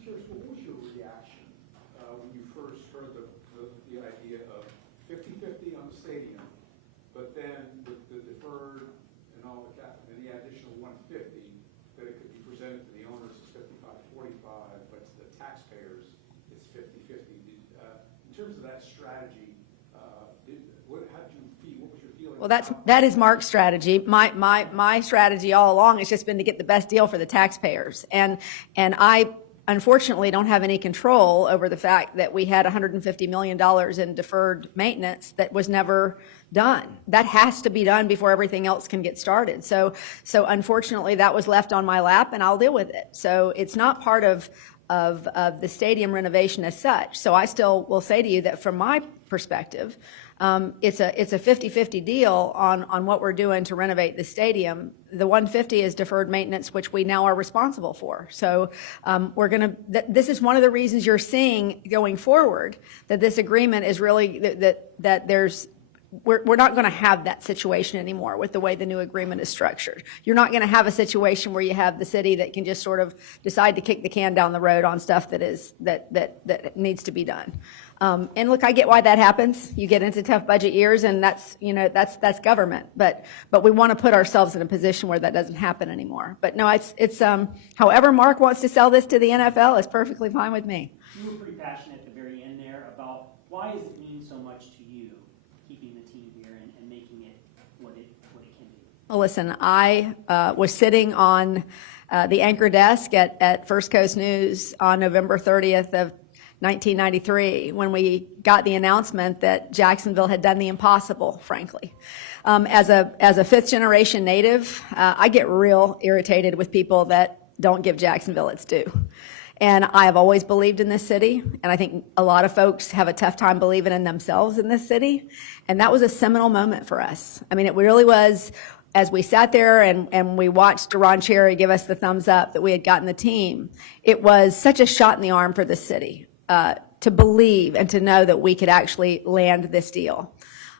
just curious, what was your reaction when you first heard the idea of 50-50 on the stadium, but then with the deferred and all the additional 150, that it could be presented to the owners as 55-45, but to the taxpayers it's 50-50. In terms of that strategy, how did you feel? What was your feeling? Well, that is Mark's strategy. My strategy all along has just been to get the best deal for the taxpayers, and I unfortunately don't have any control over the fact that we had $150 million in deferred maintenance that was never done. That has to be done before everything else can get started. So unfortunately that was left on my lap, and I'll deal with it. So it's not part of the stadium renovation as such. So I still will say to you that from my perspective, it's a 50-50 deal on what we're doing to renovate the stadium. The 150 is deferred maintenance, which we now are responsible for. So this is one of the reasons you're seeing going forward that this agreement is really that there's. We're not going to have that situation anymore with the way the new agreement is structured. You're not going to have a situation where you have the city that can just sort of decide to kick the can down the road on stuff that needs to be done. And look, I get why that happens. You get into tough budget years, and that's government. But we want to put ourselves in a position where that doesn't happen anymore. But no, it's however Mark wants to sell this to the NFL is perfectly fine with me. You were pretty passionate at the very end there about why does it mean so much to you keeping the team here and making it what it can be? Well, listen, I was sitting on the anchor desk at First Coast News on November 30th of 1993 when we got the announcement that Jacksonville had done the impossible, frankly. As a fifth generation native, I get real irritated with people that don't give Jacksonville its due. And I have always believed in this city, and I think a lot of folks have a tough time believing in themselves in this city. And that was a seminal moment for us. I mean, it really was, as we sat there and we watched Deron Cherry give us the thumbs up that we had gotten the team, it was such a shot in the arm for this city to believe and to know that we could actually land this deal.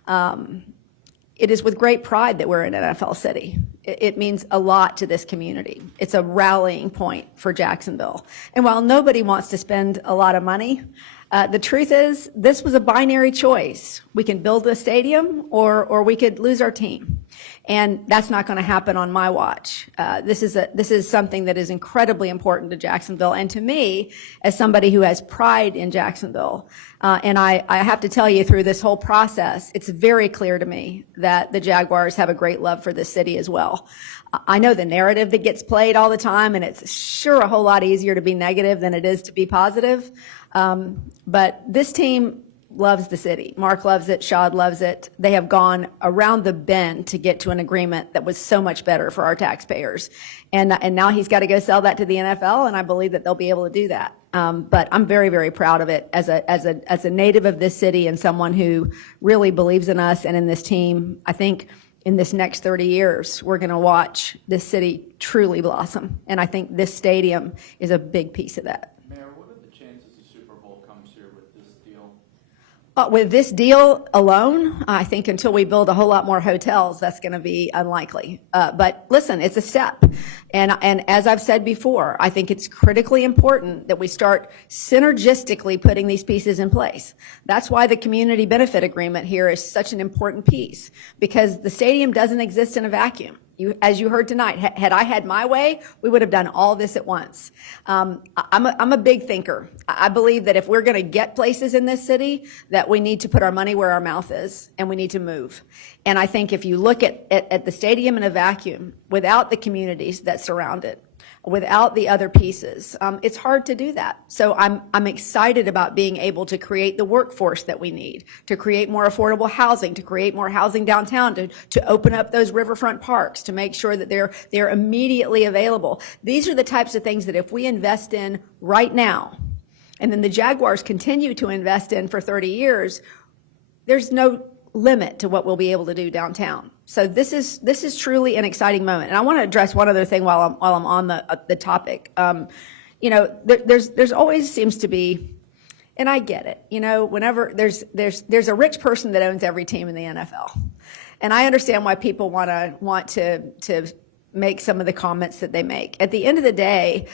It is with great pride that we're an NFL city. It means a lot to this community. It's a rallying point for Jacksonville. And while nobody wants to spend a lot of money, the truth is this was a binary choice. We can build a stadium or we could lose our team. And that's not going to happen on my watch. This is something that is incredibly important to Jacksonville and to me as somebody who has pride in Jacksonville. And I have to tell you, through this whole process, it's very clear to me that the Jaguars have a great love for this city as well. I know the narrative that gets played all the time, and it's sure a whole lot easier to be negative than it is to be positive. But this team loves the city. Mark loves it. Shad loves it. They have gone around the bend to get to an agreement that was so much better for our taxpayers. And now he's got to go sell that to the NFL, and I believe that they'll be able to do that. But I'm very, very proud of it as a native of this city and someone who really believes in us and in this team. I think in this next 30 years, we're going to watch this city truly blossom. And I think this stadium is a big piece of that. Mayor, what are the chances the Super Bowl comes here with this deal? With this deal alone, I think until we build a whole lot more hotels, that's going to be unlikely. But listen, it's a step. And as I've said before, I think it's critically important that we start synergistically putting these pieces in place. That's why the community benefit agreement here is such an important piece, because the stadium doesn't exist in a vacuum. As you heard tonight, had I had my way, we would have done all this at once. I'm a big thinker. I believe that if we're going to get places in this city, that we need to put our money where our mouth is, and we need to move. And I think if you look at the stadium in a vacuum, without the communities that surround it, without the other pieces, it's hard to do that. So I'm excited about being able to create the workforce that we need, to create more affordable housing, to create more housing downtown, to open up those riverfront parks, to make sure that they're immediately available. These are the types of things that if we invest in right now, and then the Jaguars continue to invest in for 30 years, there's no limit to what we'll be able to do downtown. So this is truly an exciting moment. And I want to address one other thing while I'm on the topic. There's always seems to be, and I get it, whenever there's a rich person that owns every team in the NFL. And I understand why people want to make some of the comments that they make. At the end of the day,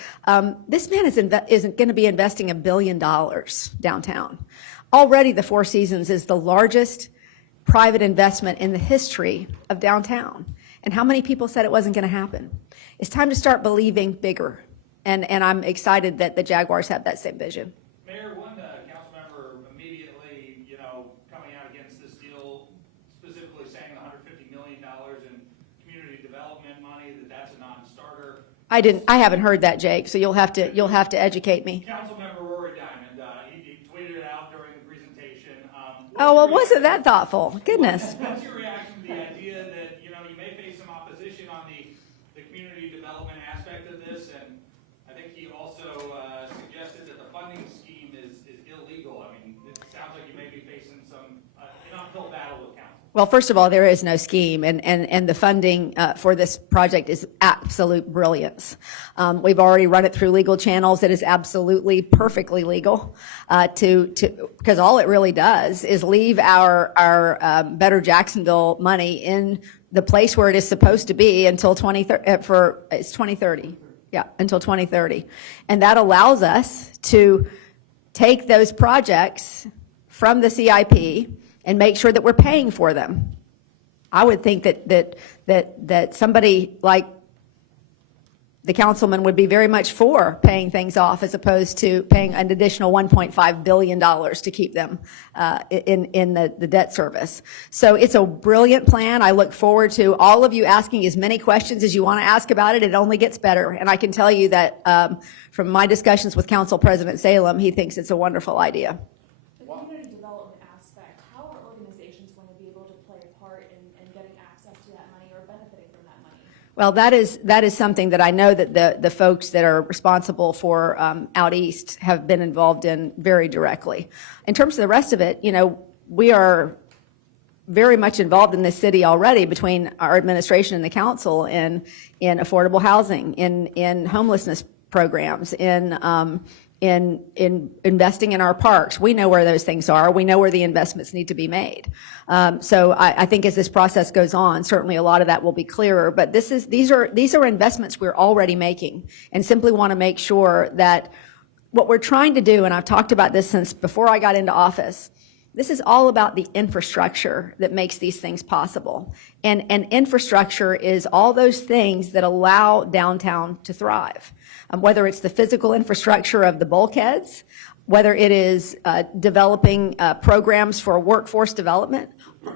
this man isn't going to be investing $1 billion downtown. Already the Four Seasons is the largest private investment in the history of downtown. And how many people said it wasn't going to happen? It's time to start believing bigger. And I'm excited that the Jaguars have that same vision. Mayor, one council member immediately, coming out against this deal, specifically saying $150 million in community development money, that's a non-starter. I haven't heard that, Jake, so you'll have to educate me. Councilmember Rory Diamond, he tweeted it out during the presentation. Oh, well, wasn't that thoughtful? Goodness. What's your reaction to the idea that, you may face some opposition on the community development aspect of this? And I think he also suggested that the funding scheme is illegal. I mean, it sounds like you may be facing an uphill battle with council. Well, first of all, there is no scheme, and the funding for this project is absolute brilliance. We've already run it through legal channels. It is absolutely perfectly legal because all it really does is leave our Better Jacksonville money in the place where it is supposed to be until 2030. Yeah, until 2030, and that allows us to take those projects from the CIP and make sure that we're paying for them. I would think that somebody like the councilman would be very much for paying things off as opposed to paying an additional $1.5 billion to keep them in the debt service. So it's a brilliant plan. I look forward to all of you asking as many questions as you want to ask about it. It only gets better. And I can tell you that from my discussions with Council President Salem, he thinks it's a wonderful idea. The community development aspect, how are organizations going to be able to play a part in getting access to that money or benefiting from that money? Well, that is something that I know that the folks that are responsible for out east have been involved in very directly. In terms of the rest of it, we are very much involved in this city already between our administration and the council in affordable housing, in homelessness programs, in investing in our parks. We know where those things are. We know where the investments need to be made. So I think as this process goes on, certainly a lot of that will be clearer. But these are investments we're already making, and simply want to make sure that what we're trying to do, and I've talked about this since before I got into office, this is all about the infrastructure that makes these things possible. And infrastructure is all those things that allow downtown to thrive. Whether it's the physical infrastructure of the bulkheads, whether it is developing programs for workforce development,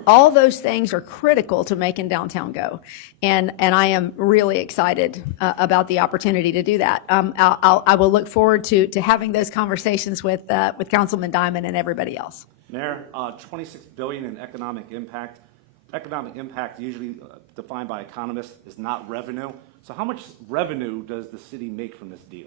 all those things are critical to making downtown go. And I am really excited about the opportunity to do that. I will look forward to having those conversations with Councilman Diamond and everybody else. Mayor, $26 billion in economic impact. Economic impact, usually defined by economists, is not revenue. So how much revenue does the city make from this deal?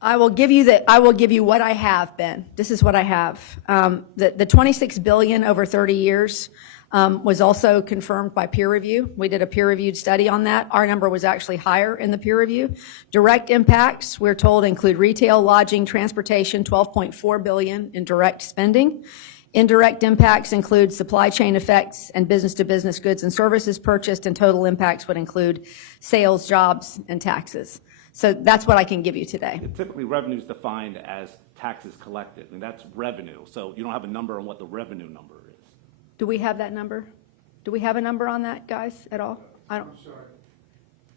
I will give you what I have, Ben. This is what I have. The $26 billion over 30 years was also confirmed by peer review. We did a peer-reviewed study on that. Our number was actually higher in the peer review. Direct impacts, we're told, include retail, lodging, transportation, $12.4 billion in direct spending. Indirect impacts include supply chain effects and business-to-business goods and services purchased, and total impacts would include sales, jobs, and taxes. So that's what I can give you today. Typically, revenue is defined as taxes collected, and that's revenue. So you don't have a number on what the revenue number is. Do we have that number? Do we have a number on that, guys, at all? I don't. I'm sorry.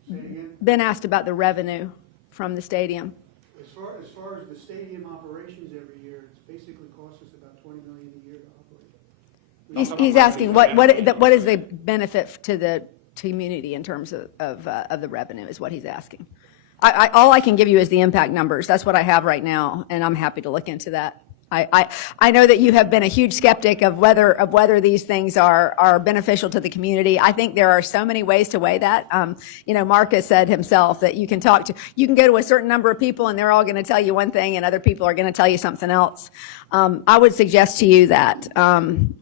Say it again? Ben asked about the revenue from the stadium. As far as the stadium operations every year, it's basically costs us about $20 million a year to operate. He's asking what is the benefit to the community in terms of the revenue is what he's asking. All I can give you is the impact numbers. That's what I have right now, and I'm happy to look into that. I know that you have been a huge skeptic of whether these things are beneficial to the community. I think there are so many ways to weigh that. Mark has said himself that you can go to a certain number of people and they're all going to tell you one thing and other people are going to tell you something else. I would suggest to you that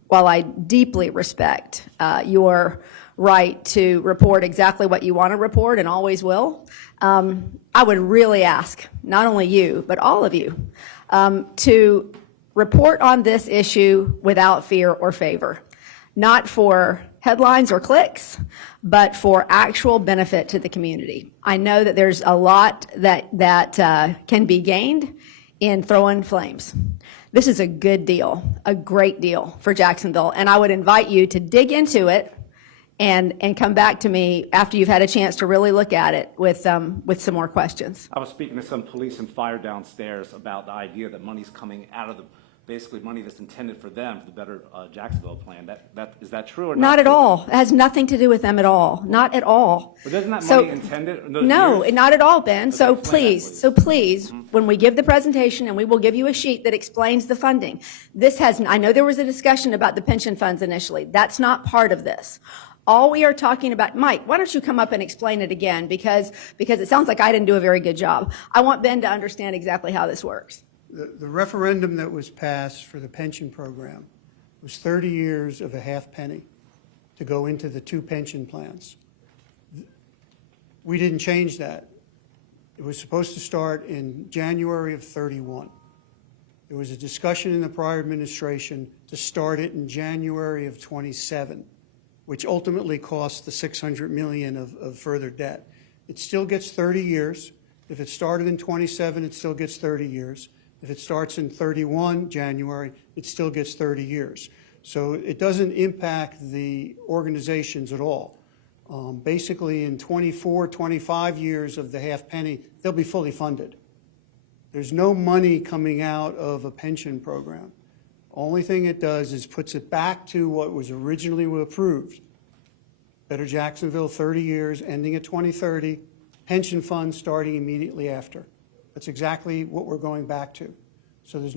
while I deeply respect your right to report exactly what you want to report and always will, I would really ask, not only you, but all of you, to report on this issue without fear or favor, not for headlines or clicks, but for actual benefit to the community. I know that there's a lot that can be gained in throwing flames. This is a good deal, a great deal for Jacksonville, and I would invite you to dig into it and come back to me after you've had a chance to really look at it with some more questions. I was speaking to some police and fire downstairs about the idea that money's coming out of basically money that's intended for them, for the Better Jacksonville plan. Is that true or not? Not at all. It has nothing to do with them at all. Not at all. But isn't that So- money intended in those No, years? not at all, Ben. Okay, So explain that, please, please. when we give the presentation, and we will give you a sheet that explains the funding, I know there was a discussion about the pension funds initially. That's not part of this. All we are talking about, Mike, why don't you come up and explain it again? Because it sounds like I didn't do a very good job. I want Ben to understand exactly how this works. The referendum that was passed for the pension program was 30 years of a half penny to go into the 2 pension plans. We didn't change that. It was supposed to start in January of 31. There was a discussion in the prior administration to start it in January of 27, which ultimately cost the $600 million of further debt. It still gets 30 years. If it started in 27, it still gets 30 years. If it starts in 31 January, it still gets 30 years. So it doesn't impact the organizations at all. Basically, in 24, 25 years of the half penny, they'll be fully funded. There's no money coming out of a pension program. Only thing it does is puts it back to what was originally approved. Better Jacksonville, 30 years, ending at 2030, pension funds starting immediately after. That's exactly what we're going back to. So there's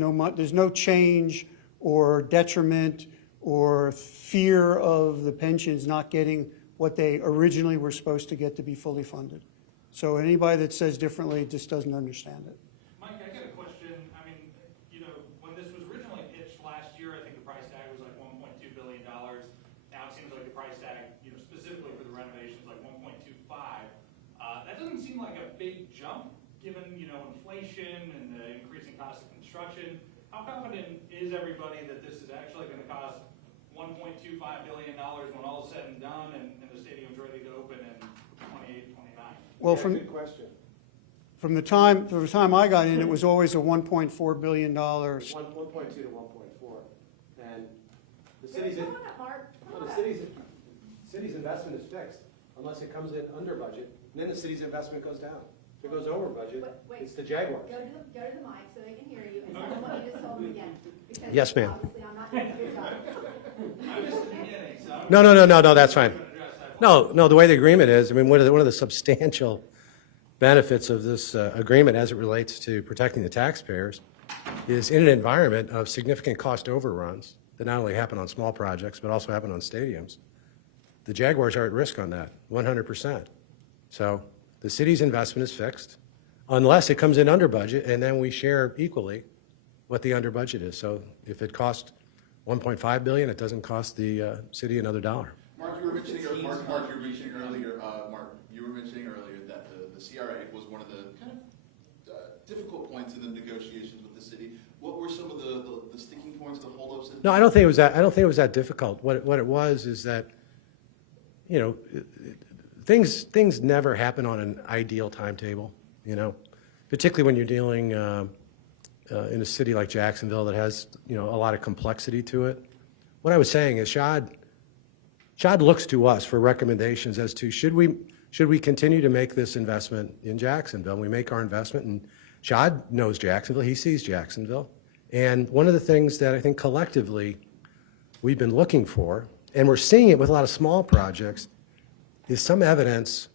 no change or detriment or fear of the pensions not getting what they originally were supposed to get to be fully funded. So anybody that says differently just doesn't understand it. Mike, I got a question. I mean, when this was originally pitched last year, I think the price tag was like $1.2 billion. Now it seems like the price tag, specifically for the renovations, like 1.25. That doesn't seem like a big jump, given, inflation and the increasing cost of construction. How confident is everybody that this is actually going to cost $1.25 billion when all is said and done and the stadium's ready to open in 28, 29? Well, Good question. from the time I got in, it was always a $1.4 billion. 1.2 to 1.4, and the city's, Come on up, Mark. Come well, on the up. city's investment is fixed, unless it comes in under budget, and then the city's investment goes down. If it goes over budget, Wait. it's the Jaguars. Go to the mic so they can hear you and tell them what you just told them again. Because Yes, ma'am. Obviously, I'm not doing a good job. I missed the beginning, so. No, that's fine. I'm gonna address that. No, the way the agreement is, one of the substantial benefits of this agreement as it relates to protecting the taxpayers is in an environment of significant cost overruns that not only happen on small projects, but also happen on stadiums. The Jaguars are at risk on that, 100%. So the city's investment is fixed, unless it comes in under budget, and then we share equally what the under budget is. So if it costs $1.5 billion, it doesn't cost the city another dollar. Mark, you were mentioning earlier that the CRA was one of the kind of difficult points in the negotiations with the city. What were some of the sticking points, the holdups? No, I don't think it was that difficult. What it was is that, things never happen on an ideal timetable, particularly when you're dealing in a city like Jacksonville that has, a lot of complexity to it. What I was saying is Shad looks to us for recommendations as to should we continue to make this investment in Jacksonville. We make our investment, and Shad knows Jacksonville. He sees Jacksonville. And one of the things that I think collectively we've been looking for, and we're seeing it with a lot of small projects, is some evidence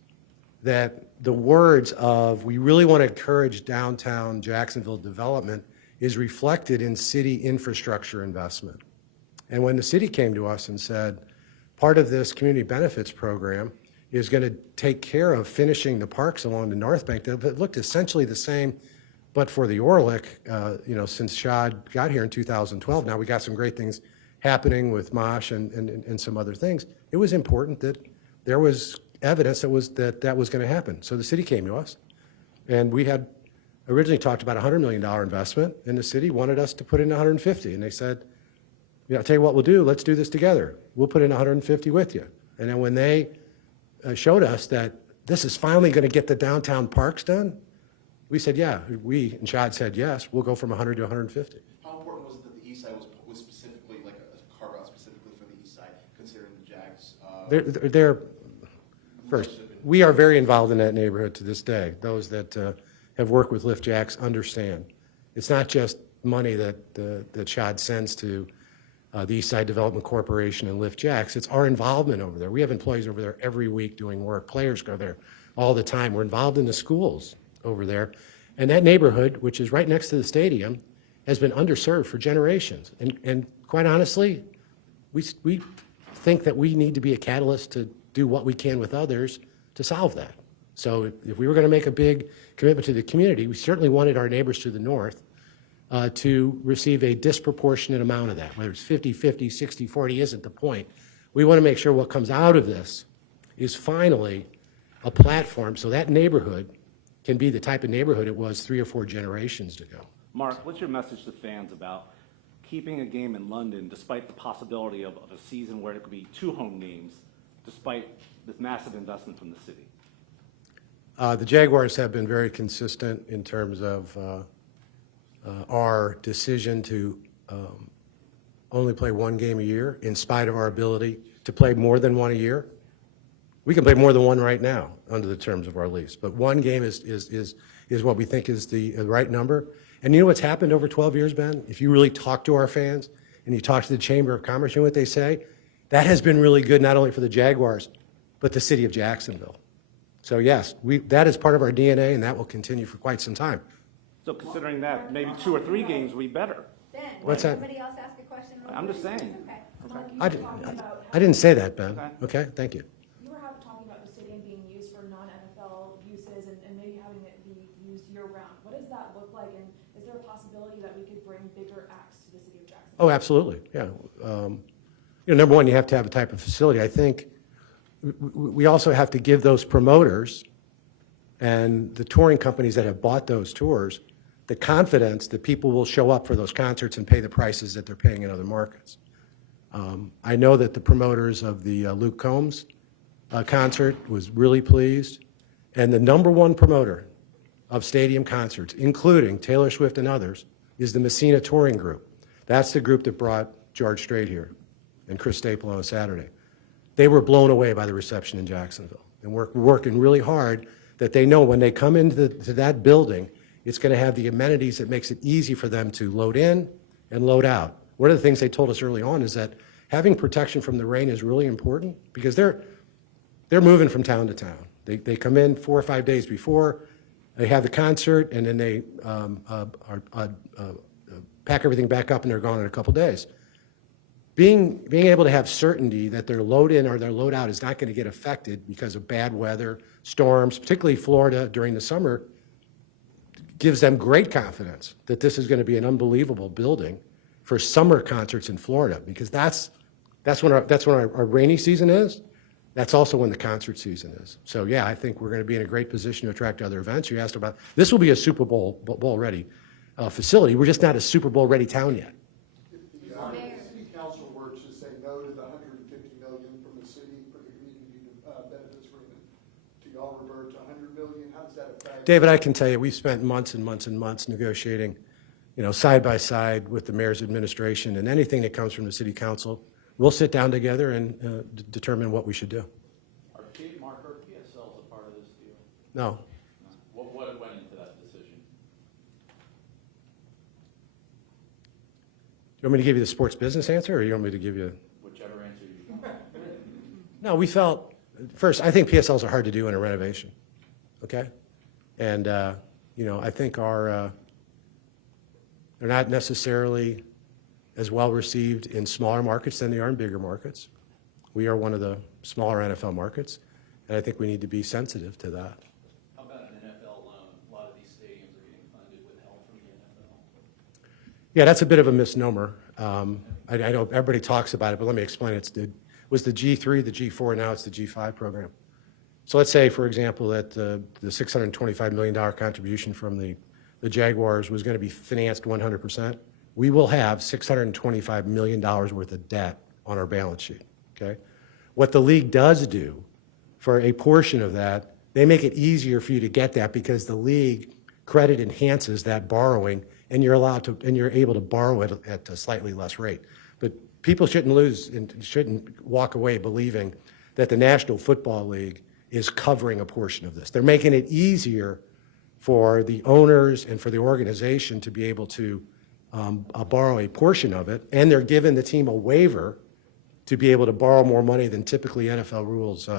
that the words of we really want to encourage downtown Jacksonville development is reflected in city infrastructure investment. And when the city came to us and said, part of this community benefits program is going to take care of finishing the parks along the North Bank that looked essentially the same, but for the Orlick, since Shad got here in 2012. Now we got some great things happening with Mosh and some other things. It was important that there was evidence that was going to happen. So the city came to us, and we had originally talked about a $100 million investment, and the city wanted us to put in $150, and they said, I'll tell you what we'll do, let's do this together. We'll put in 150 with you. And then when they showed us that this is finally going to get the downtown parks done, we said, yeah, and Chad said, yes, we'll go from 100 to 150. How important was it that the east side was specifically, like a carve out specifically for the east side, considering the Jags? First, we are very involved in that neighborhood to this day. Those that have worked with Lift Jacks understand. It's not just money that Chad sends to the East Side Development Corporation and Lift Jacks. It's our involvement over there. We have employees over there every week doing work. Players go there all the time. We're involved in the schools over there. And that neighborhood, which is right next to the stadium, has been underserved for generations. And quite honestly, we think that we need to be a catalyst to do what we can with others to solve that. So if we were going to make a big commitment to the community, we certainly wanted our neighbors to the north to receive a disproportionate amount of that. Whether it's 50-50, 60-40 isn't the point. We want to make sure what comes out of this is finally a platform so that neighborhood can be the type of neighborhood it was 3 or 4 generations ago. Mark, what's your message to fans about keeping a game in London despite the possibility of a season where it could be 2 home games, despite this massive investment from the city? The Jaguars have been very consistent in terms of our decision to only play 1 game a year, in spite of our ability to play more than 1 a year. We can play more than 1 right now under the terms of our lease, but 1 game is what we think is the right number. And you know what's happened over 12 years, Ben? If you really talk to our fans and you talk to the Chamber of Commerce, you know what they say? That has been really good not only for the Jaguars, but the city of Jacksonville. So yes, that is part of our DNA, and that will continue for quite some time. So considering that, maybe 2 or 3 games would be better. Ben, What's that? somebody else ask a question? I'm just saying. Okay. Mark, you I were didn't, talking about I didn't say that, Ben. Okay, thank you. You were talking about the stadium being used for non-NFL uses and maybe having it be used year-round. What does that look like, and is there a possibility that we could bring bigger acts to the city of Jacksonville? Oh, absolutely, yeah. Number one, you have to have a type of facility. I think we also have to give those promoters and the touring companies that have bought those tours the confidence that people will show up for those concerts and pay the prices that they're paying in other markets. I know that the promoters of the Luke Combs concert was really pleased, and the number 1 promoter of stadium concerts, including Taylor Swift and others, is the Messina Touring Group. That's the group that brought George Strait here and Chris Staple on a Saturday. They were blown away by the reception in Jacksonville, and we're working really hard that they know when they come into that building, it's going to have the amenities that makes it easy for them to load in and load out. One of the things they told us early on is that having protection from the rain is really important because they're moving from town to town. They come in 4 or 5 days before, they have the concert, and then they pack everything back up and they're gone in a couple days. Being able to have certainty that their load in or their load out is not going to get affected because of bad weather, storms, particularly Florida during the summer, gives them great confidence that this is going to be an unbelievable building for summer concerts in Florida, because that's when our rainy season is. That's also when the concert season is. So yeah, I think we're going to be in a great position to attract other events. You asked about this will be a Super Bowl ready facility. We're just not a Super Bowl ready town yet. If the city council were to say no to the $150 million from the city for the community benefits agreement, do y'all revert to $100 million? How does that affect? David, I can tell you, we've spent months and months and months negotiating, side by side with the mayor's administration, and anything that comes from the city council, we'll sit down together and determine what we should do. Are Mark or PSLs a part of this deal? No. What went into that decision? You want me to give you the sports business answer, or you want me to give you? Whichever answer you want. No, we felt, first, I think PSLs are hard to do in a renovation, okay? And, I think they're not necessarily as well received in smaller markets than they are in bigger markets. We are one of the smaller NFL markets, and I think we need to be sensitive to that. How about an NFL loan? A lot of these stadiums are getting funded with help from the NFL. Yeah, that's a bit of a misnomer. I know everybody talks about it, but let me explain it. It was the G3, the G4, now it's the G5 program. So let's say, for example, that the $625 million contribution from the Jaguars was going to be financed 100%. we will have $625 million worth of debt on our balance sheet, okay? What the league does do for a portion of that, they make it easier for you to get that because the league credit enhances that borrowing, and you're able to borrow it at a slightly less rate. But people shouldn't lose and shouldn't walk away believing that the National Football League is covering a portion of this. They're making it easier for the owners and for the organization to be able to borrow a portion of it, and they're giving the team a waiver to be able to borrow more money than typically NFL rules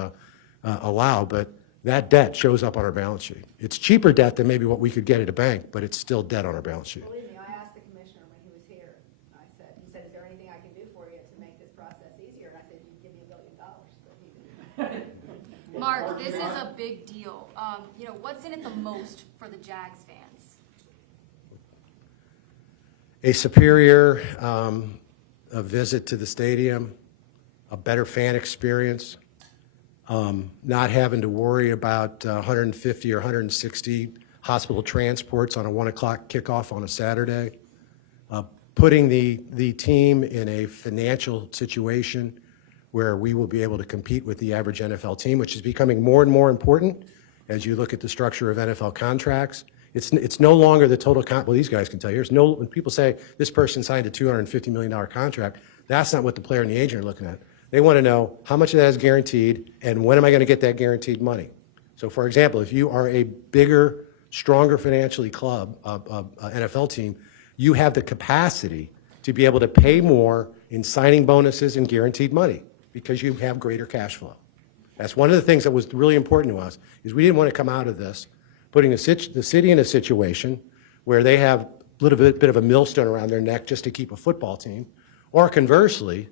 allow, but that debt shows up on our balance sheet. It's cheaper debt than maybe what we could get at a bank, but it's still debt on our balance sheet. Believe me, I asked the commissioner when he was here, he said, is there anything I can do for you to make this process easier? And I said, you give me $1 billion, but he didn't. Mark, this is a big deal. You know, what's in it the most for the Jags fans? A superior a visit to the stadium, a better fan experience, not having to worry about 150 or 160 hospital transports on a 1 o'clock kickoff on a Saturday, putting the team in a financial situation where we will be able to compete with the average NFL team, which is becoming more and more important as you look at the structure of NFL contracts. It's no longer the total well, these guys can tell you. When people say this person signed a $250 million contract, that's not what the player and the agent are looking at. They want to know how much of that is guaranteed and when am I going to get that guaranteed money. So, for example, if you are a bigger, stronger financially club, NFL team, you have the capacity to be able to pay more in signing bonuses and guaranteed money because you have greater cash flow. That's one of the things that was really important to us, is we didn't want to come out of this putting the city in a situation where they have a little bit of a millstone around their neck just to keep a football team, or conversely,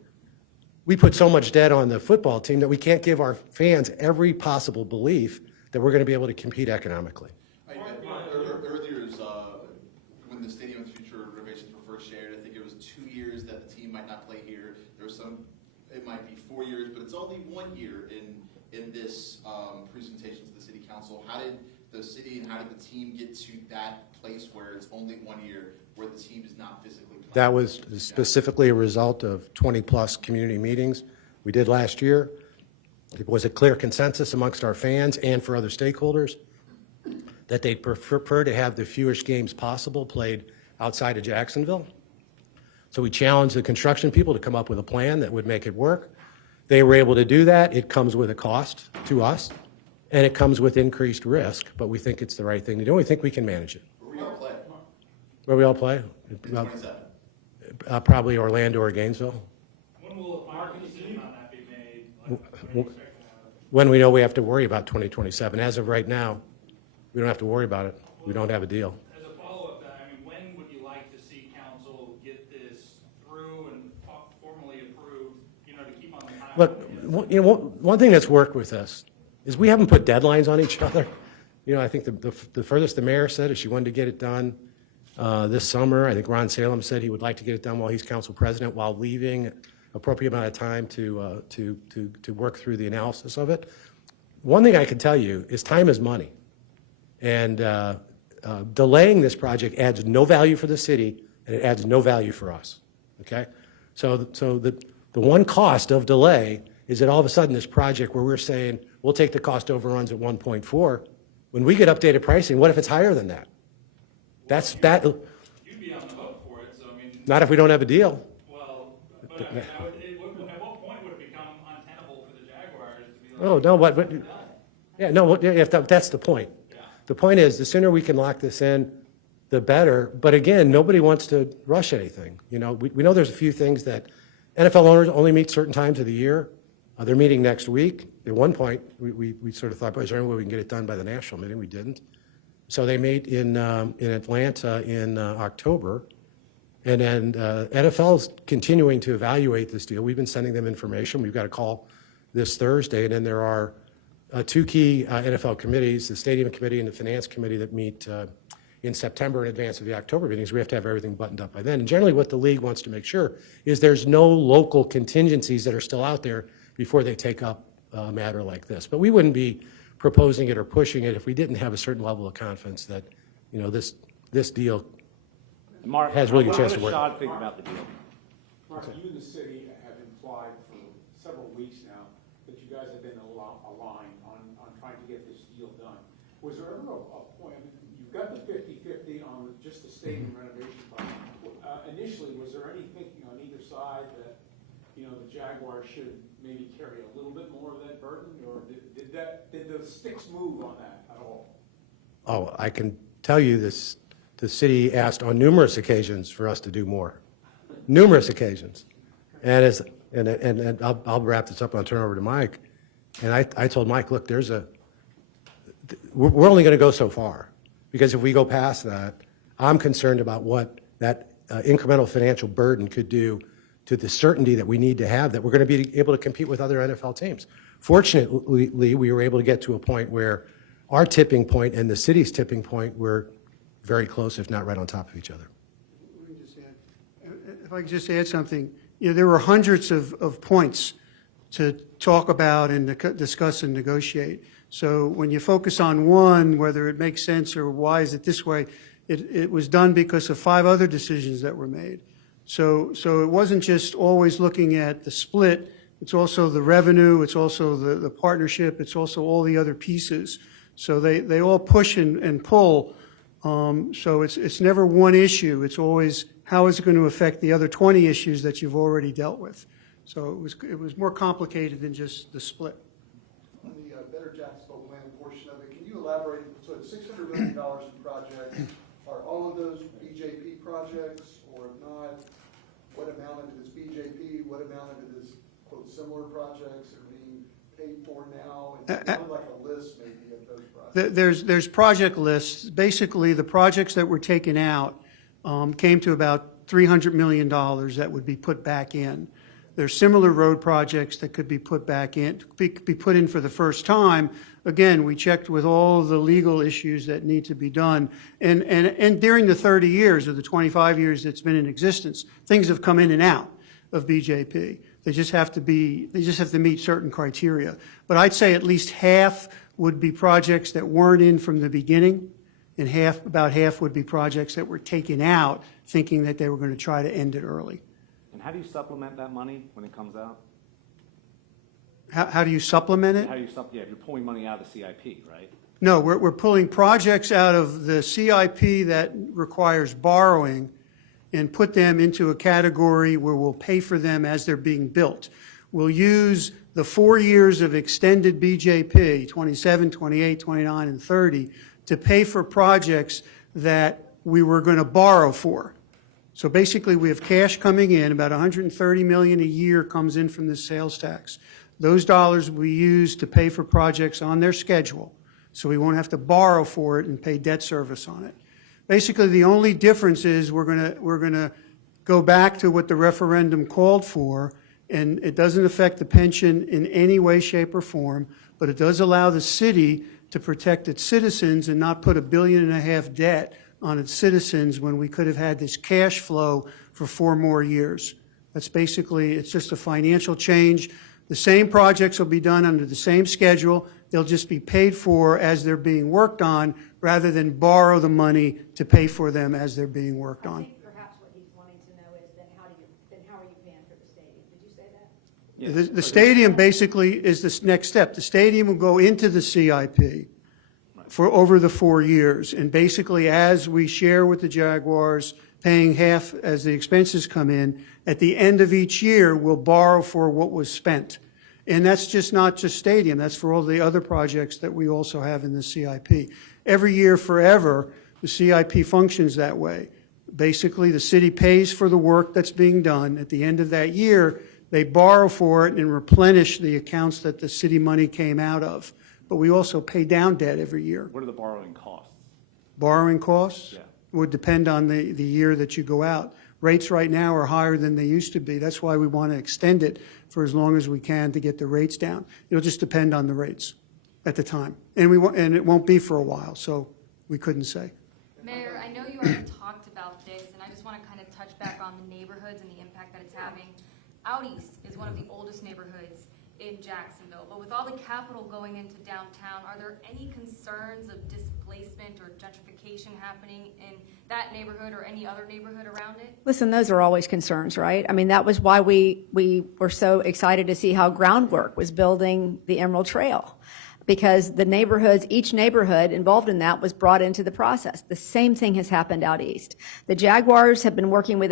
we put so much debt on the football team that we can't give our fans every possible belief that we're going to be able to compete economically. Earlier, when the stadium's future renovations were first shared, I think it was 2 years that the team might not play here. There was it might be 4 years, but it's only 1 year in this presentation to the city council. How did the city and how did the team get to that place where it's only 1 year, where the team is not physically playing? That was specifically a result of 20-plus community meetings we did last year. It was a clear consensus amongst our fans and for other stakeholders that they'd prefer to have the fewest games possible played outside of Jacksonville. So we challenged the construction people to come up with a plan that would make it work. They were able to do that. It comes with a cost to us, and it comes with increased risk, but we think it's the right thing to do. We think we can manage it. Where we all play? Where we all play? 27. Probably Orlando or Gainesville. When will a market decision on that be made? Like, when do you expect to have it? When we know we have to worry about 2027. As of right now, we don't have to worry about it. We don't have a deal. As a follow-up to that, I mean, when would you like to see council get this through and formally approved, to keep on the timeline? Look, one thing that's worked with us is we haven't put deadlines on each other. I think the furthest the mayor said is she wanted to get it done this summer. I think Ron Salem said he would like to get it done while he's council president, while leaving appropriate amount of time to work through the analysis of it. One thing I can tell you is time is money. And delaying this project adds no value for the city, and it adds no value for us, okay? So the one cost of delay is that all of a sudden this project where we're saying we'll take the cost overruns at 1.4, when we get updated pricing, what if it's higher than that? You'd be on the hook for it, so I mean. Not if we don't have a deal. Well, but I mean, at what point would it become untenable for the Jaguars to be like? Oh, no, yeah, no, that's the point. The point is, the sooner we can lock this in, the better. But again, nobody wants to rush anything. We know there's a few things that NFL owners only meet certain times of the year. They're meeting next week. At one point, we sort of thought, is there any way we can get it done by the national meeting? We didn't. So they meet in Atlanta in October. And then NFL's continuing to evaluate this deal. We've been sending them information. We've got a call this Thursday. And then there are two key NFL committees, the Stadium Committee and the Finance Committee, that meet in September in advance of the October meetings. We have to have everything buttoned up by then. And generally what the league wants to make sure is there's no local contingencies that are still out there before they take up a matter like this. But we wouldn't be proposing it or pushing it if we didn't have a certain level of confidence that, this deal Mark, has really a what chance does to work. Shad think about the deal? Mark, you and the city have implied for several weeks now that you guys have been aligned on trying to get this deal done. Was there ever a point, I mean, you've got the 50-50 on just the stadium renovation project. Initially, was there any thinking on either side that, you know, the Jaguars should maybe carry a little bit more of that burden, or did the sticks move on that at all? Oh, I can tell you this, the city asked on numerous occasions for us to do more. Numerous occasions. And I'll wrap this up and I'll turn it over to Mike. And I told Mike, look, we're only going to go so far. Because if we go past that, I'm concerned about what that incremental financial burden could do to the certainty that we need to have, that we're going to be able to compete with other NFL teams. Fortunately, we were able to get to a point where our tipping point and the city's tipping point were very close, if not right on top of each other. Let me just add, if I could just add something, you know, there were hundreds of points to talk about and to discuss and negotiate. So when you focus on one, whether it makes sense or why is it this way, it was done because of 5 other decisions that were made. So it wasn't just always looking at the split, it's also the revenue, it's also the partnership, it's also all the other pieces. So they all push and pull. So it's never one issue, it's always how is it going to affect the other 20 issues that you've already dealt with. So it was more complicated than just the split. On the Better Jacksonville plan portion of it, can you elaborate? So it's $600 million in projects. Are all of those BJP projects, or if not, what amount of it is BJP? What amount of it is, quote, similar projects that are being paid for now? It's kind of like a list maybe of those projects. There's project lists. Basically, the projects that were taken out came to about $300 million that would be put back in. There's similar road projects that could be put back in, be put in for the first time. Again, we checked with all the legal issues that need to be done. And during the 30 years or the 25 years it's been in existence, things have come in and out of BJP. They just have to meet certain criteria. But I'd say at least half would be projects that weren't in from the beginning, and about half would be projects that were taken out thinking that they were going to try to end it early. And how do you supplement that money when it comes out? How do you supplement it? How do you if you're pulling money out of the CIP, right? No, we're pulling projects out of the CIP that requires borrowing and put them into a category where we'll pay for them as they're being built. We'll use the 4 years of extended BJP, 27, 28, 29, and 30, to pay for projects that we were going to borrow for. So basically, we have cash coming in, about $130 million a year comes in from the sales tax. Those dollars we use to pay for projects on their schedule, so we won't have to borrow for it and pay debt service on it. Basically, the only difference is we're gonna go back to what the referendum called for, and it doesn't affect the pension in any way, shape, or form, but it does allow the city to protect its citizens and not put $1.5 billion debt on its citizens when we could have had this cash flow for 4 more years. That's basically, it's just a financial change. The same projects will be done under the same schedule. They'll just be paid for as they're being worked on, rather than borrow the money to pay for them as they're being worked on. I think perhaps what he's wanting to know is then how are you paying for the stadium? Did you say that? The stadium basically is this next step. The stadium will go into the CIP for over the 4 years. And basically, as we share with the Jaguars, paying half as the expenses come in, at the end of each year, we'll borrow for what was spent. And that's just not just stadium. That's for all the other projects that we also have in the CIP. Every year forever, the CIP functions that way. Basically, the city pays for the work that's being done. At the end of that year, they borrow for it and replenish the accounts that the city money came out of. But we also pay down debt every year. What are the borrowing costs? Borrowing costs? Yeah. Would depend on the year that you go out. Rates right now are higher than they used to be. That's why we want to extend it for as long as we can to get the rates down. It'll just depend on the rates at the time. And it won't be for a while, so we couldn't say. Mayor, I know you already talked about this, and I just want to kind of touch back on the neighborhoods and the impact that it's having. Out East is one of the oldest neighborhoods in Jacksonville, but with all the capital going into downtown, are there any concerns of displacement or gentrification happening in that neighborhood or any other neighborhood around it? Listen, those are always concerns, right? I mean, that was why we were so excited to see how groundwork was building the Emerald Trail, because the neighborhoods, each neighborhood involved in that was brought into the process. The same thing has happened out east. The Jaguars have been working with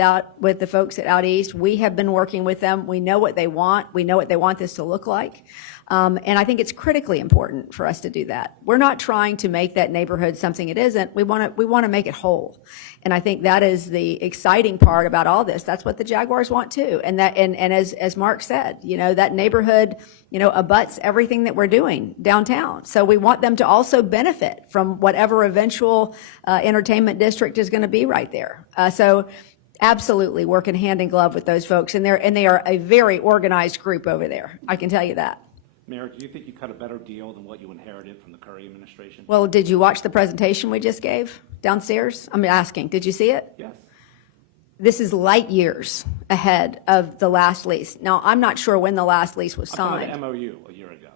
the folks at out east. We have been working with them. We know what they want. We know what they want this to look like. And I think it's critically important for us to do that. We're not trying to make that neighborhood something it isn't. We want to make it whole. And I think that is the exciting part about all this. That's what the Jaguars want too. And as Mark said, that neighborhood, abuts everything that we're doing downtown. So we want them to also benefit from whatever eventual entertainment district is going to be right there. So absolutely working hand in glove with those folks. And they are a very organized group over there. I can tell you that. Mayor, do you think you cut a better deal than what you inherited from the Curry administration? Well, did you watch the presentation we just gave downstairs? I'm asking, did you see it? Yes. This is light years ahead of the last lease. Now, I'm not sure when the last lease was I'm talking signed. about the MOU a year ago.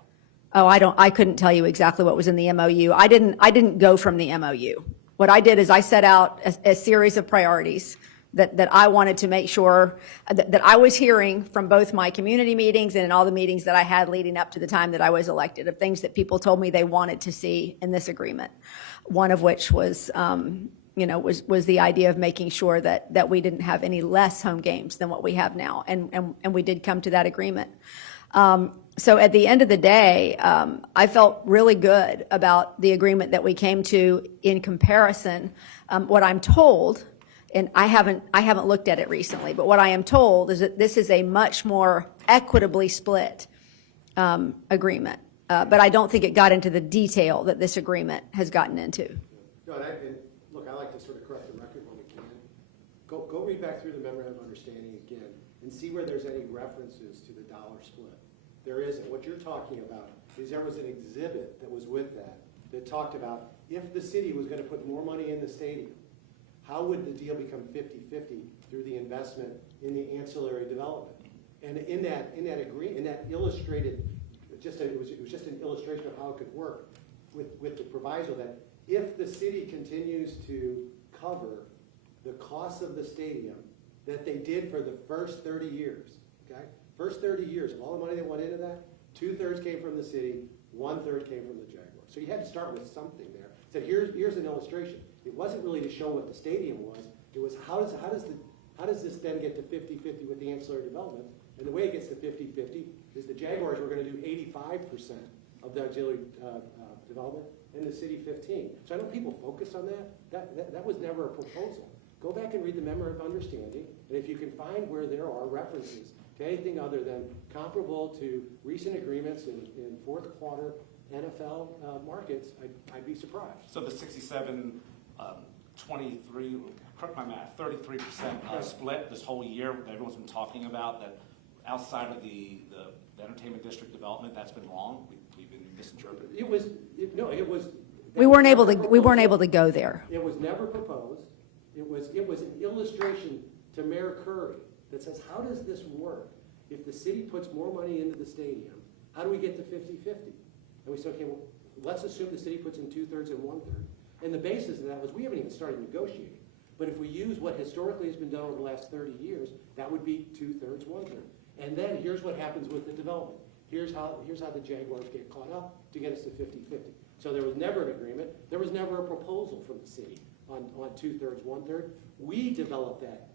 Oh, I couldn't tell you exactly what was in the MOU. I didn't go from the MOU. What I did is I set out a series of priorities that I wanted to make sure that I was hearing from both my community meetings and in all the meetings that I had leading up to the time that I was elected, of things that people told me they wanted to see in this agreement. One of which was, was the idea of making sure that we didn't have any less home games than what we have now. And we did come to that agreement. So at the end of the day, I felt really good about the agreement that we came to in comparison. What I'm told, and I haven't looked at it recently, but what I am told is that this is a much more equitably split agreement. But I don't think it got into the detail that this agreement has gotten into. No, and look, I like to sort of correct the record when we can. Go read back through the memorandum of understanding again and see where there's any references to the dollar split. There isn't. What you're talking about is there was an exhibit that was with that talked about if the city was going to put more money in the stadium, how would the deal become 50-50 through the investment in the ancillary development? And in that illustrated, it was just an illustration of how it could work with the proviso that if the city continues to cover the costs of the stadium that they did for the first 30 years, okay? First 30 years of all the money that went into that, 2/3 came from the city, 1/3 came from the Jaguars. So you had to start with something there. Said here's an illustration. It wasn't really to show what the stadium was. It was how does this then get to 50-50 with the ancillary development? And the way it gets to 50-50 is the Jaguars were going to do 85% of the auxiliary development, and the city 15%. So I know people focus on that. That was never a proposal. Go back and read the memorandum of understanding, and if you can find where there are references to anything other than comparable to recent agreements in fourth quarter NFL markets, I'd be surprised. So the 67, 23, correct my math, 33% split this whole year that everyone's been talking about, that outside of the entertainment district development, that's been wrong. We've been misinterpreted. We weren't able to go there. It was never proposed. It was an illustration to Mayor Curry that says, how does this work? If the city puts more money into the stadium, how do we get to 50-50? And we said, okay, well, let's assume the city puts in 2/3 and 1/3. And the basis of that was we haven't even started negotiating. But if we use what historically has been done over the last 30 years, that would be 2/3, 1/3. And then here's what happens with the development. Here's how the Jaguars get caught up to get us to 50-50. So there was never an agreement. There was never a proposal from the city on 2/3, 1/3. We developed that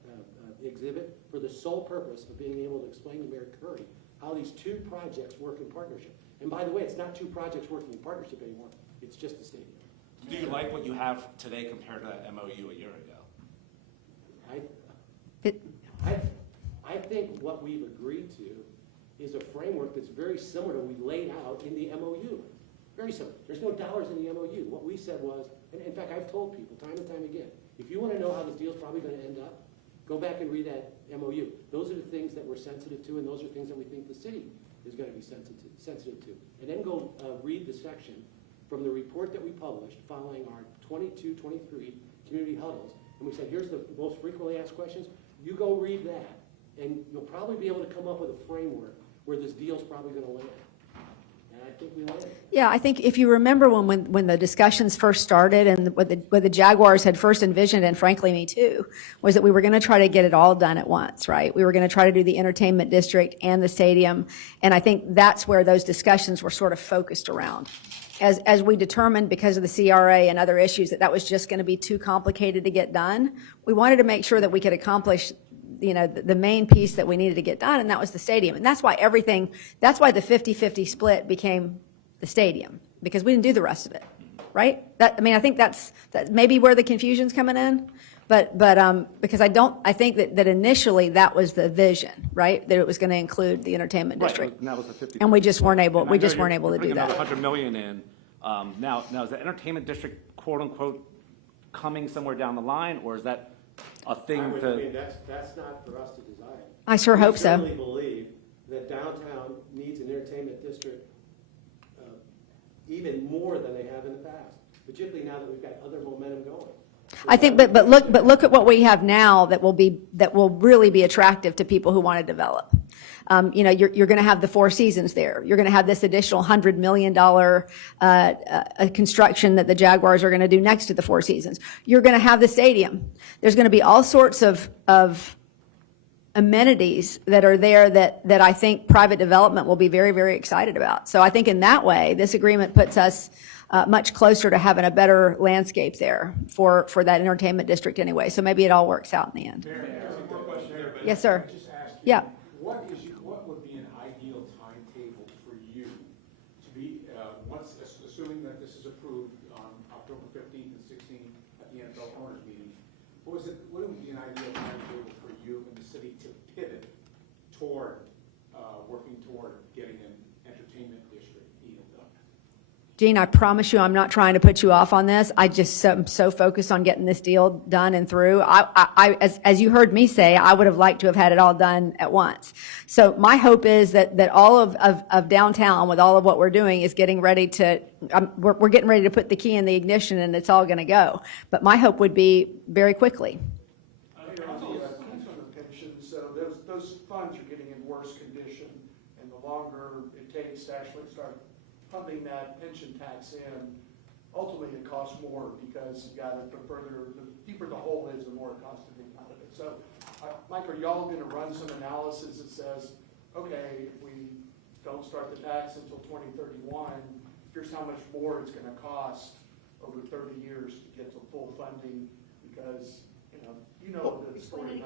exhibit for the sole purpose of being able to explain to Mayor Curry how these two projects work in partnership. And by the way, it's not two projects working in partnership anymore. It's just the stadium. Do you like what you have today compared to that MOU a year ago? I think what we've agreed to is a framework that's very similar to what we laid out in the MOU. Very similar. There's no dollars in the MOU. What we said was, and in fact, I've told people time and time again, if you want to know how this deal's probably going to end up, go back and read that MOU. Those are the things that we're sensitive to, and those are things that we think the city is going to be sensitive to. And then go read the section from the report that we published following our 22-23 community huddles. And we said, here's the most frequently asked questions. You go read that, and you'll probably be able to come up with a framework where this deal's probably gonna land. And I think we landed. Yeah, I think if you remember when the discussions first started and what the Jaguars had first envisioned, and frankly me too, was that we were going to try to get it all done at once, right? We were going to try to do the entertainment district and the stadium, and I think that's where those discussions were sort of focused around. As we determined, because of the CRA and other issues, that was just going to be too complicated to get done, we wanted to make sure that we could accomplish the main piece that we needed to get done, and that was the stadium. And that's why the 50-50 split became the stadium, because we didn't do the rest of it, right? I think that's maybe where the confusion's coming in, but because I think that initially that was the vision, right? That it was going to include the entertainment district. And that was the 50. And we just weren't able to do Putting that. another $100 million in. Now is the entertainment district, quote unquote, coming somewhere down the line, or is that a thing That's not for us to decide. I sure hope so. I certainly believe that downtown needs an entertainment district even more than they have in the past, particularly now that we've got other momentum going. I think, but look at what we have now that will really be attractive to people who want to develop. You're going to have the Four Seasons there. You're going to have this additional $100 million construction that the Jaguars are going to do next to the Four Seasons. You're going to have the stadium. There's going to be all sorts of amenities that are there that I think private development will be very, very excited about. So I think in that way, this agreement puts us much closer to having a better landscape there for that entertainment district anyway. So maybe it all works out in the end. One more question there, but Yes, sir. just ask you, Yeah. what would be an ideal timetable for you to be, assuming that this is approved on October 15th and 16th at the NFL owners meeting, what would be an ideal timetable for you and the city to pivot toward, working toward getting an entertainment district deal done? Gene, I promise you, I'm not trying to put you off on this. I just am so focused on getting this deal done and through. As you heard me say, I would have liked to have had it all done at once. So my hope is that all of downtown, with all of what we're doing, is getting ready to, we're getting ready to put the key in the ignition and it's all going to go. But my hope would be very quickly. On the pensions, so those funds are getting in worse condition, and the longer it takes to actually start pumping that pension tax in, ultimately it costs more, because you got to, the deeper the hole is, the more it costs to get out of it. So, Mike, are y'all going to run some analysis that says, okay, if we don't start the tax until 2031, here's how much more it's going to cost over 30 years to get to full funding, because the story.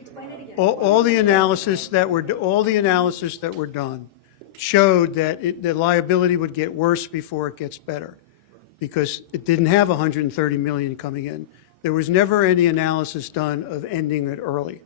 Explain it again. All the analysis that were done showed that the liability would get worse before it gets better, because it didn't have 130 million coming in. There was never any analysis done of ending it early.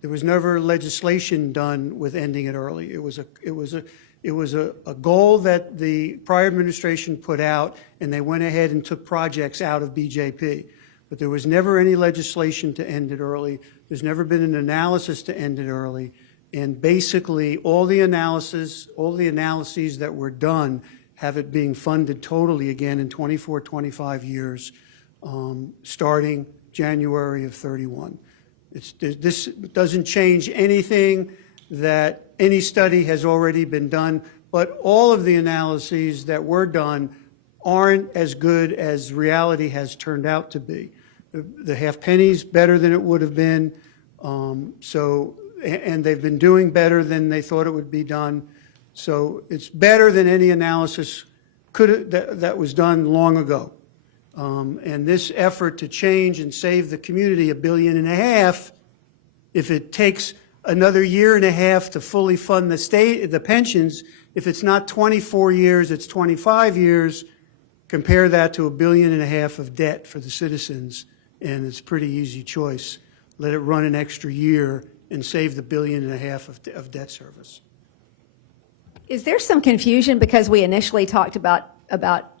There was never legislation done with ending it early. It was a goal that the prior administration put out, and they went ahead and took projects out of BJP. But there was never any legislation to end it early. There's never been an analysis to end it early. And basically, all the analyses that were done have it being funded totally again in 24, 25 years, starting January of 31. This doesn't change anything that any study has already been done, but all of the analyses that were done aren't as good as reality has turned out to be. The half penny's better than it would have been, and they've been doing better than they thought it would be done. So it's better than any analysis that was done long ago. And this effort to change and save the community $1.5 billion, if it takes another 1.5 years to fully fund the pensions, if it's not 24 years, it's 25 years. Compare that to $1.5 billion of debt for the citizens, and it's a pretty easy choice. Let it run an extra year and save the $1.5 billion of debt service. Is there some confusion because we initially talked about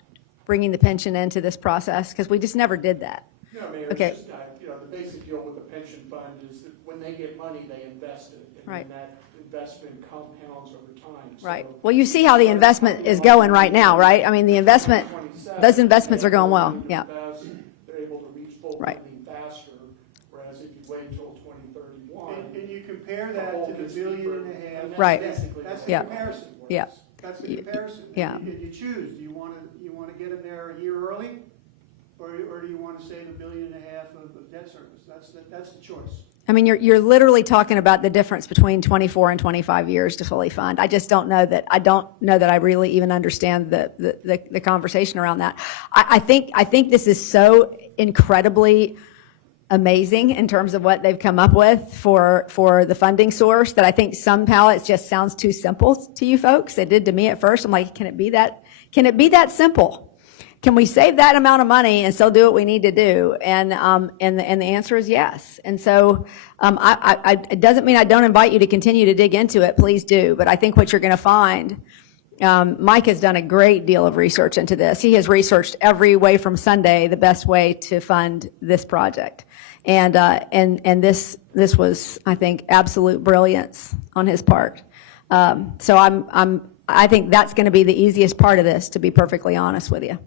bringing the pension into this process? Because we just never did that. No, Mayor, Okay. it's just, the basic deal with the pension fund is that when they get money, they invest it. And Right. then that investment compounds over time. So Right. Well, you see how the investment is going right now, right? I mean, those investments are going well. Yeah. They're able to reach full Right. funding faster, whereas if you wait until 2031. And you compare compare that to the $1.5 billion. Right. That's the Yeah. comparison. Yeah. That's the comparison. Yeah. You choose, do you want to get them there a year early? Or do you want to save $1.5 billion of debt service? That's the choice. I mean, you're literally talking about the difference between 24 and 25 years to fully fund. I just don't know that I really even understand the conversation around that. I think this is so incredibly amazing in terms of what they've come up with for the funding source that I think somehow it just sounds too simple to you folks. It did to me at first. I'm like, can it be that simple? Can we save that amount of money and still do what we need to do? And the answer is yes. And so it doesn't mean I don't invite you to continue to dig into it. Please do. But I think what you're going to find, Mike has done a great deal of research into this. He has researched every way from Sunday the best way to fund this project. And this was, I think, absolute brilliance on his part. So I think that's going to be the easiest part of this, to be perfectly honest with you.